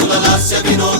Lula Lácia Binotto.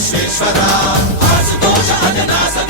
Visweswara ఆశుతోష అజనాసన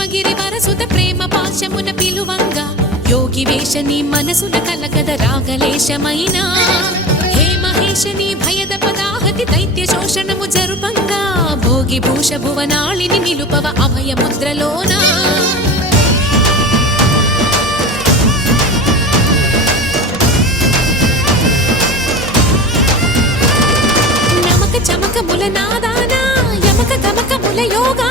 పశ్చిమగిరి వరసుత ప్రేమ పాశ్యమున పిలువంగా. యోగి వేషని మనసున కలకద రాగలేశమైన. హే మహేషని భయద పదాహతి దైత్య శోషణము జరుపంగా. భోగి భూష భువనాళిని నిలుపవ అభయ ముద్రలోన. నమక చమక ముల నాదానా యమక గమక ముల యోగా.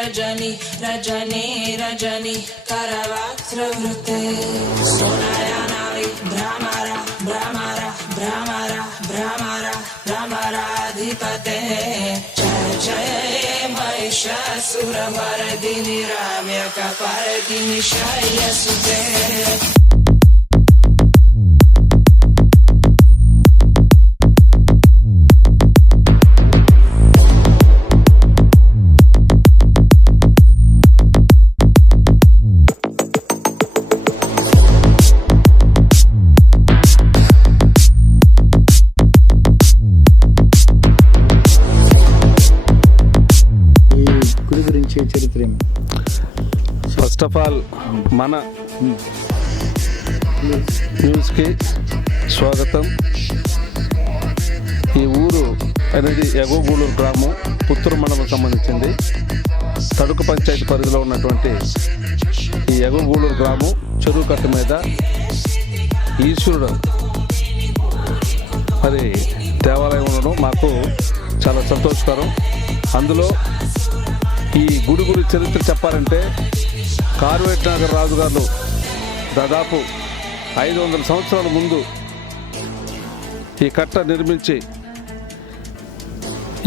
Rajani, Rajani, Rajani, Karavatra Vrute. Sonayanali, Brahmara, Brahmara, Brahmara, Brahmara, Brahmara, Adhipate. Chaya, Chaya, Maisha, Suramara, Dini, Ramya, Kapare, Maisha, Suramara, Dini, Ramya, Kapare, Dini, Sute. First of all మన న్యూస్కి స్వాగతం. ఈ ఊరు అనేది ఎగోగూడూరు గ్రామం పుత్తూరు మండలం సంబంధించింది. తడుకు పంచాయతీ పరిధిలో ఉన్నటువంటి ఈ ఎగోగూడూరు గ్రామం చెరువు కట్ట మీద ఈశ్వరుడు మరి దేవాలయం ఉండడం మాకు చాలా సంతోషకరం. అందులో ఈ గుడి గుడి చరిత్ర చెప్పాలంటే కార్వేట్ రాజు రాజుగారు దాదాపు ఐదు వందల సంవత్సరాల ముందు ఈ కట్ట నిర్మించి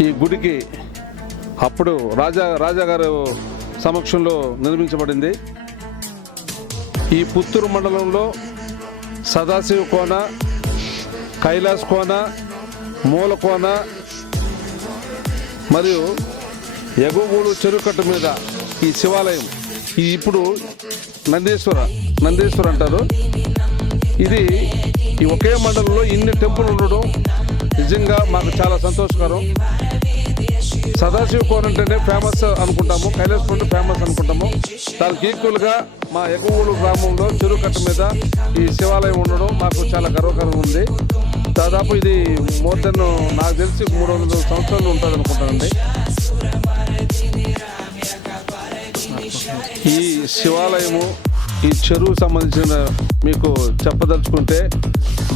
ఈ గుడికి అప్పుడు రాజా రాజాగారు సమక్షంలో నిర్మించబడింది. ఈ పుత్తూరు మండలంలో సదాశివ కోన కైలాస్ కోన మూల కోన మరియు ఎగుగూడు చెరుకట్టు మీద ఈ శివాలయం ఇది ఇప్పుడు నందీశ్వర నందీశ్వర అంటారు. ఇది ఈ ఒకే మండలంలో ఇన్ని టెంపుల్ ఉండడం నిజంగా మాకు చాలా సంతోషకరం. సదాశివ కోన అంటేనే ఫేమస్ అనుకుంటాము కైలాస్ కొండ ఫేమస్ అనుకుంటాము. దానికి ఈక్వల్గా మా ఎగువూరు గ్రామంలో చెరుకట్ట మీద ఈ శివాలయం ఉండడం మాకు చాలా గర్వకరంగా ఉంది. దాదాపు ఇది మోర్ దెన్ నాకు తెలిసి మూడు వందల సంవత్సరాలు ఉంటుంది అనుకుంటానండి ఈ శివాలయము ఈ చెరువు సంబంధించిన మీకు చెప్పదలుచుకుంటే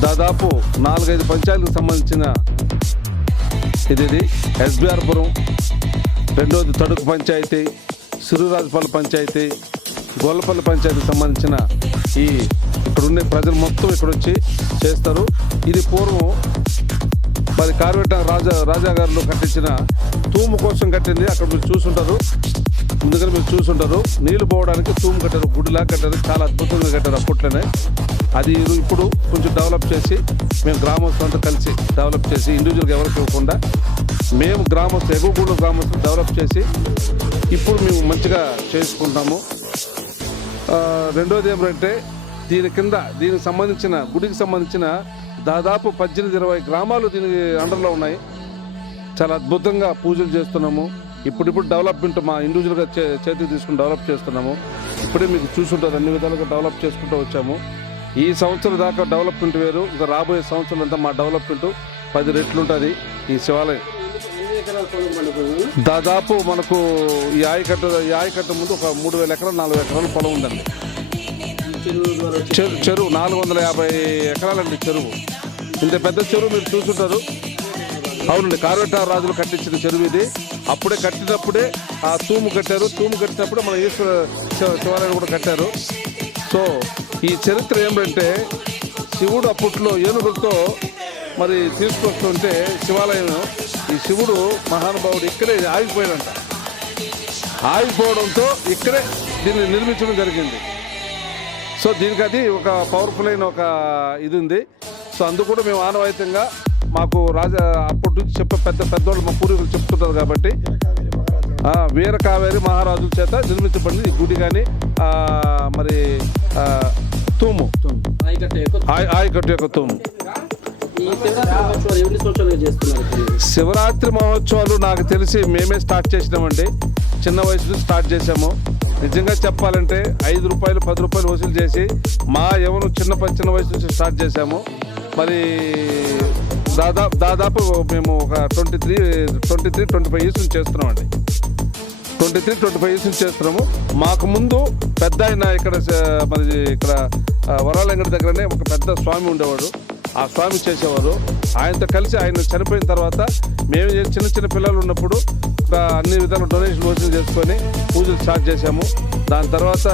దాదాపు నాలుగైదు పంచాయతీలకు సంబంధించిన ఇది ఇది రెండోది తడుకు పంచాయతీ సిరురాజుపల్లి పంచాయతీ గొల్లపల్లి పంచాయతీకి సంబంధించిన ఈ ఇక్కడ ఉండే ప్రజలు మొత్తం ఇక్కడ వచ్చి చేస్తారు. ఇది పూర్వం మరి కార్వేట రాజా రాజాగారిలో కట్టించిన తూము కోసం కట్టింది అక్కడ మీరు చూసుంటారు. ముందుగా మీరు చూసుంటారు నీళ్ళు పోవడానికి తూము కట్టారు గుడిలా కట్టారు చాలా అద్భుతంగా కట్టారు అప్పట్లోనే అది ఇప్పుడు కొంచెం డెవలప్ చేసి మేము గ్రామస్తులంతా కలిసి డెవలప్ చేసి ఇండివిజువల్గా ఎవరికి ఇవ్వకుండా మేము గ్రామస్తు ఎగువగూడ గ్రామస్తులు డెవలప్ చేసి ఇప్పుడు మేము మంచిగా చేసుకుంటాము. రెండోది ఏమిటంటే దీని కింద దీనికి సంబంధించిన గుడికి సంబంధించిన దాదాపు పద్దెనిమిది ఇరవై గ్రామాలు దీనికి అండర్లో ఉన్నాయి. చాలా అద్భుతంగా పూజలు చేస్తున్నాము. ఇప్పుడిప్పుడు డెవలప్మెంట్ మా ఇండివిజువల్గా చే చేతికి తీసుకుని డెవలప్ చేస్తున్నాము. ఇప్పుడే మీకు చూసుంటారు అన్ని విధాలుగా డెవలప్ చేసుకుంటూ వచ్చాము. ఈ సంవత్సరం దాకా డెవలప్మెంట్ వేరు. ఇంకా రాబోయే సంవత్సరం అంతా మా డెవలప్మెంట్ పది రెట్లు ఉంటుంది ఈ శివాలయం. దాదాపు మనకు ఈ ఆయకట్ట ఈ ఆయకట్ట ముందు ఒక మూడు వేల ఎకరాలు నాలుగు ఎకరాలు పొలం ఉందండి. చెరువు నాలుగు వందల యాభై ఎకరాలండి చెరువు. ఇంత పెద్ద చెరువు మీరు చూసుంటారు. అవునండి కార్వేట రాజులు కట్టించిన చెరువు ఇది. అప్పుడే కట్టినప్పుడే ఆ తూము కట్టారు. తూము కట్టినప్పుడే మన ఈశ్వర శివ- శివాలయం కూడా కట్టారు. సో ఈ చరిత్ర ఏమిటంటే శివుడు అప్పట్లో ఏనుగులతో మరి తీసుకొస్తుంటే శివాలయం ఈ శివుడు మహానుభావుడు ఇక్కడే ఆగిపోయాడంట. ఆగిపోవడంతో ఇక్కడే దీన్ని నిర్మించడం జరిగింది. సో దీనికి అది ఒక పవర్ఫుల్ అయిన ఒక ఇది ఉంది. సో అందుకు కూడా మేము ఆనవాయితీగా మాకు రాజా అప్పటి నుంచి చెప్పే పెద్ద పెద్దవాళ్ళు మా పూర్వీకులు చెప్తుంటారు కాబట్టి వీర కావేరి మహారాజుల చేత నిర్మించబడింది ఈ గుడి కానీ మరి తూము. ఆయకట్టు యొక్క తూము. శివరాత్రి మహోత్సవాలు నాకు తెలిసి మేమే స్టార్ట్ చేసినామండి. చిన్న వయసు నుంచి స్టార్ట్ చేసాము నిజంగా చెప్పాలంటే ఐదు రూపాయలు పది రూపాయలు వసూలు చేసి మా ఎవరు చిన్న చిన్న వయసు నుంచి స్టార్ట్ చేసాము మరి దాదాపు దాదాపు మేము ఒక twenty three twenty three twenty five years నుంచి చేస్తున్నామండి. Twenty three twenty five years నుంచి చేస్తున్నాము. మాకు ముందు పెద్ద ఆయన ఇక్కడ మరి ఇక్కడ వరాలంగడి దగ్గరనే ఒక పెద్ద స్వామి ఉండేవాడు. ఆ స్వామి చేసేవారు. ఆయనతో కలిసి ఆయన చనిపోయిన తర్వాత మేము చిన్న చిన్న పిల్లలు ఉన్నప్పుడు ఒక అన్ని విధాల డొనేషన్ వసూలు చేసుకొని పూజలు స్టార్ట్ చేశాము. దాని తర్వాత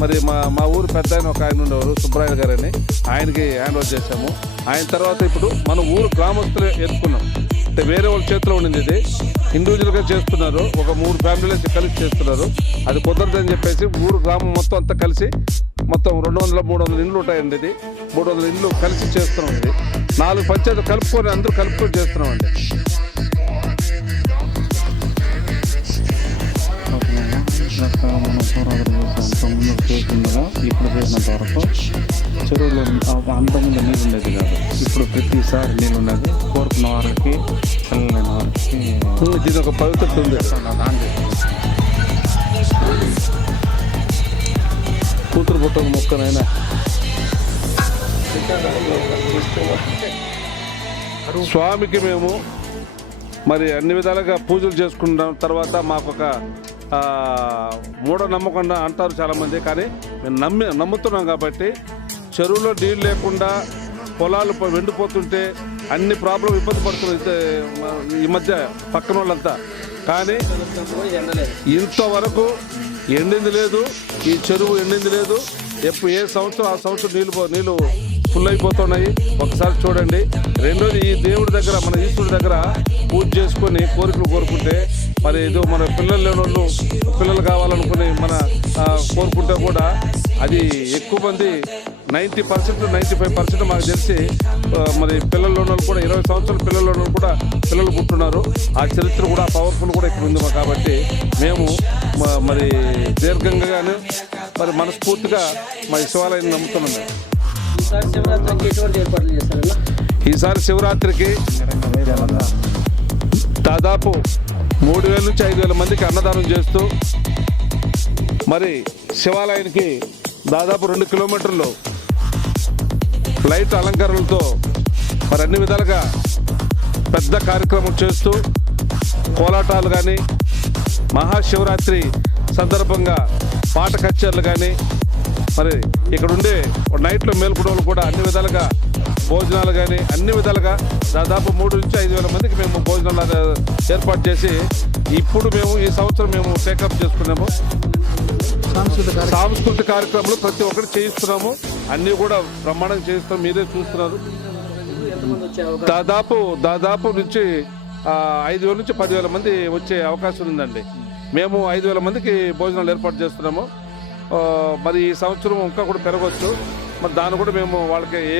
మరి మా మా ఊరు పెద్ద ఆయన ఒక ఆయన ఉండేవారు సుబ్బరాయుడు గారు అని ఆయనకి హ్యాండ్ ఓవర్ చేశాము. ఆయన తర్వాత ఇప్పుడు మన ఊరు గ్రామస్తులే ఎత్తుకున్నాం అంటే వేరే వాళ్ళ చేతిలో ఉండింది ఇది. ఇండివిజువల్గా చేస్తున్నారు. ఒక మూడు ఫ్యామిలీలు కలిసి చేస్తున్నారు. అది కుదరదని చెప్పేసి ఊరు గ్రామం మొత్తం అంతా కలిసి మొత్తం రెండు వందల మూడు వందల ఇండ్లు ఉంటాయండి ఇది. మూడు వందల ఇండ్లు కలిసి చేస్తున్నాం ఇది. నాలుగు పంచాయతీలు కలుపుకొని అందరూ కలుపుకొని చేస్తున్నాం అండి. ఇప్పుడు చేసినంత వరకు చెరువులో అంతకుముందు నీళ్ళు ఉండేది కాదు ఇప్పుడు ప్రతిసారి నీళ్ళు ఉండేది కోరుకున్న వారికి పిల్లలైన వారికి దీని ఒక పవిత్రత ఉంది కూతురు పుట్టక మొక్కనైనా స్వామికి మేము మరి అన్ని విధాలుగా పూజలు చేసుకుంటాం తర్వాత మాకు ఒక మూఢ అంటారు చాలామంది కానీ మేము నమ్మి నమ్ముతున్నాం కాబట్టి చెరువులో నీళ్ళు లేకుండా పొలాలు వెండిపోతుంటే ఎండిపోతుంటే అన్ని ప్రాబ్లం ఇబ్బంది పడుతున్నాయి ఈ మధ్య పక్కన వాళ్ళంతా. కానీ ఇంతవరకు ఎండింది లేదు ఈ చెరువు ఎండింది లేదు. ఎప్పుడు ఏ సంవత్సరం ఆ సంవత్సరం నీళ్ళు పో- నీళ్ళు ఫుల్ అయిపోతున్నాయి. ఒకసారి చూడండి. రెండోది ఈ దేవుడి దగ్గర మన ఈశ్వరుడి దగ్గర పూజ చేసుకొని కోరికలు కోరుకుంటే మరి ఏదో మన పిల్లలు లేని వాళ్ళు పిల్లలు కావాలనుకుని మన కోరుకుంటే కూడా అది ఎక్కువ మంది ninety percent ninety five percent మాకు తెలిసి మరి పిల్లల్లో ఉన్న వాళ్ళు కూడా ఇరవై సంవత్సరాల పిల్లల్లో ఉన్న వాళ్ళు కూడా పిల్లలు పుట్టున్నారు. ఆ చరిత్ర కూడా పవర్ఫుల్ కూడా ఇక్కడ ఉంది కాబట్టి మేము మరి దీర్ఘంగాను మరి మనస్ఫూర్తిగా మా ఈ శివాలయాన్ని నమ్ముతున్నాం. ఈసారి శివరాత్రికి దాదాపు మూడు వేల నుంచి ఐదు వేల మందికి అన్నదానం చేస్తూ మరి శివాలయానికి దాదాపు రెండు కిలోమీటర్లు లైట్ అలంకరణలతో మరి అన్ని విధాలుగా పెద్ద కార్యక్రమం చేస్తూ కోలాటాలు కానీ మహాశివరాత్రి సందర్భంగా పాట కచేరీలు కానీ మరి ఇక్కడ ఉండే నైట్లో మేల్కొడవలు కూడా అన్ని విధాలుగా భోజనాలు కానీ అన్ని విధాలుగా దాదాపు మూడు నుంచి ఐదు వేల మందికి మేము భోజనాలు ఏర్పాటు చేసి ఇప్పుడు మేము ఈ సంవత్సరం మేము టేకప్ చేసుకున్నాము. సాంస్కృతిక కార్యక్రమాలు ప్రతి ఒక్కటి చేయిస్తున్నాము. అన్నీ కూడా బ్రహ్మాండంగా చేయిస్తాం మీరే చూస్తున్నారు. దాదాపు దాదాపు నుంచి ఐదు వేల నుంచి పదివేల మంది వచ్చే అవకాశం ఉందండి. మేము ఐదు వేల మందికి భోజనాలు ఏర్పాటు చేస్తున్నాము. మరి ఈ సంవత్సరం ఇంకా కూడా పెరగవచ్చు మరి దాన్ని కూడా మేము వాళ్ళకి ఏ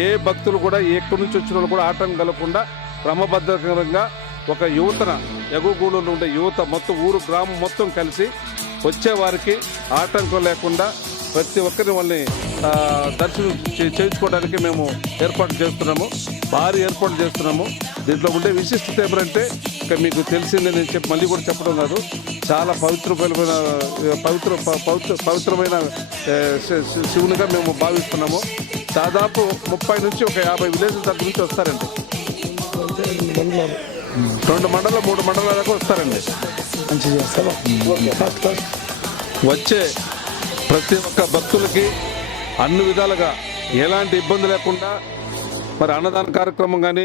ఏ భక్తులు కూడా ఎక్కడి నుంచి వచ్చిన వాళ్ళు కూడా ఆటం కలగకుండా క్రమబద్ధంగా ఒక యువతన ఎగుగూడలో ఉండే యువత మొత్తం ఊరు గ్రామం మొత్తం కలిసి వచ్చేవారికి ఆటంకం లేకుండా ప్రతి ఒక్కరిని వాళ్ళని దర్శనం చేయించుకోవడానికి మేము ఏర్పాటు చేస్తున్నాము. భారీ ఏర్పాటు చేస్తున్నాము. దీంట్లో ఉండే విశిష్టత ఏమిటంటే ఇక మీకు తెలిసిందే నేను చెప్పి మళ్ళీ కూడా చెప్పడం కాదు. చాలా పవిత్రమైన పవిత్ర పవిత్ర పవిత్రమైన శివునిగా మేము భావిస్తున్నాము. దాదాపు ముప్పై నుంచి ఒక యాభై విలేజ్ల దగ్గర నుంచి వస్తారండి. రెండు మండలం మూడు మండలాల దాకా వస్తారండి. వచ్చే ప్రతి ఒక్క భక్తులకి అన్ని విధాలుగా ఎలాంటి ఇబ్బంది లేకుండా మరి అన్నదాన కార్యక్రమం కానీ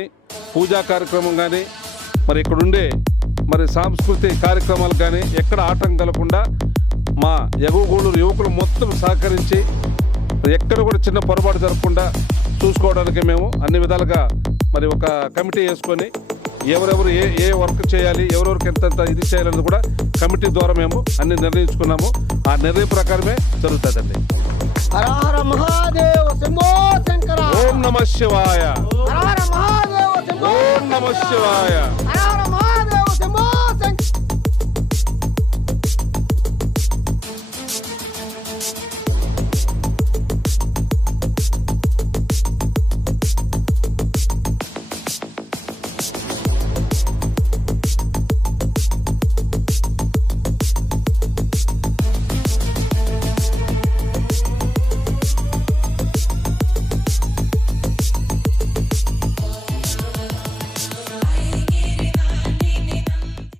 పూజా కార్యక్రమం కానీ మరి ఇక్కడుండే మరి సాంస్కృతిక కార్యక్రమాలు కానీ ఎక్కడ ఆటం కలగకుండా మా ఎగువగూడూరు యువకులు మొత్తం సహకరించి ఎక్కడ కూడా చిన్న పొరపాటు జరగకుండా చూసుకోవడానికి మేము అన్ని విధాలుగా మరి ఒక కమిటీ వేసుకొని ఎవరెవరు ఏ ఏ వర్క్ చేయాలి ఎవరెవరికి ఎంతెంత ఇది చేయాలన్నది కూడా కమిటీ ద్వారా మేము అన్ని నిర్ణయించుకున్నాము. ఆ నిర్ణయం ప్రకారమే జరుగుతుందండి హర హర మహాదేవ శంభో శంకర ఓం నమ శివాయ హర హర మహాదేవ శంభో ఓం నమ శివాయ